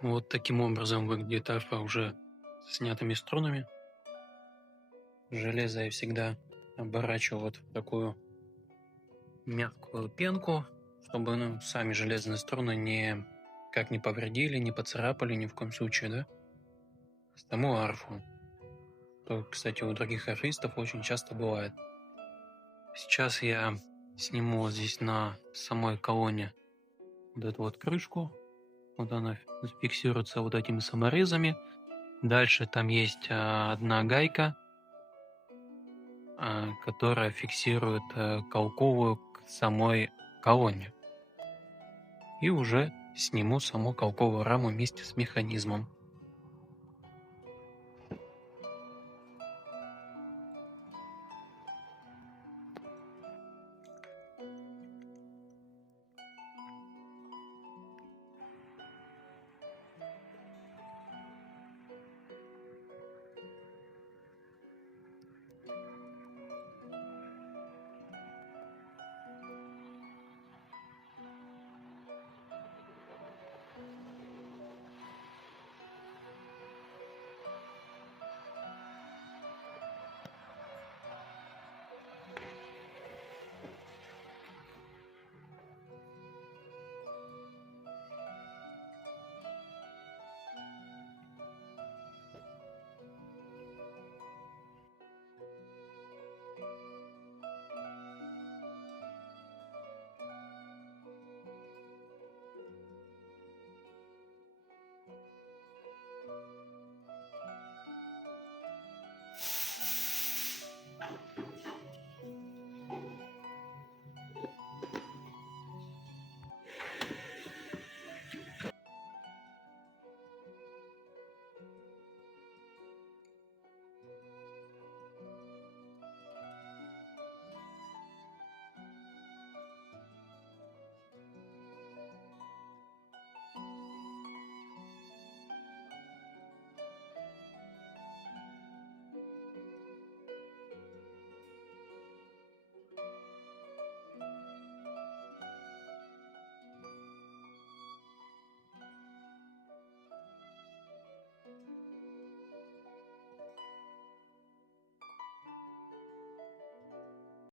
Вот таким образом выглядит арфа уже с снятыми струнами. Железо я всегда оборачиваю вот в такую мягкую пенку, чтобы сами железные струны как не повредили, не поцарапали ни в коем случае, да? Саму арфу. То, кстати, у других арфистов очень часто бывает. Сейчас я сниму вот здесь на самой колонне вот эту вот крышку. Вот она фиксируется вот этими саморезами. Дальше там есть одна гайка, которая фиксирует колковую к самой колонне. И уже сниму саму колковую раму вместе с механизмом.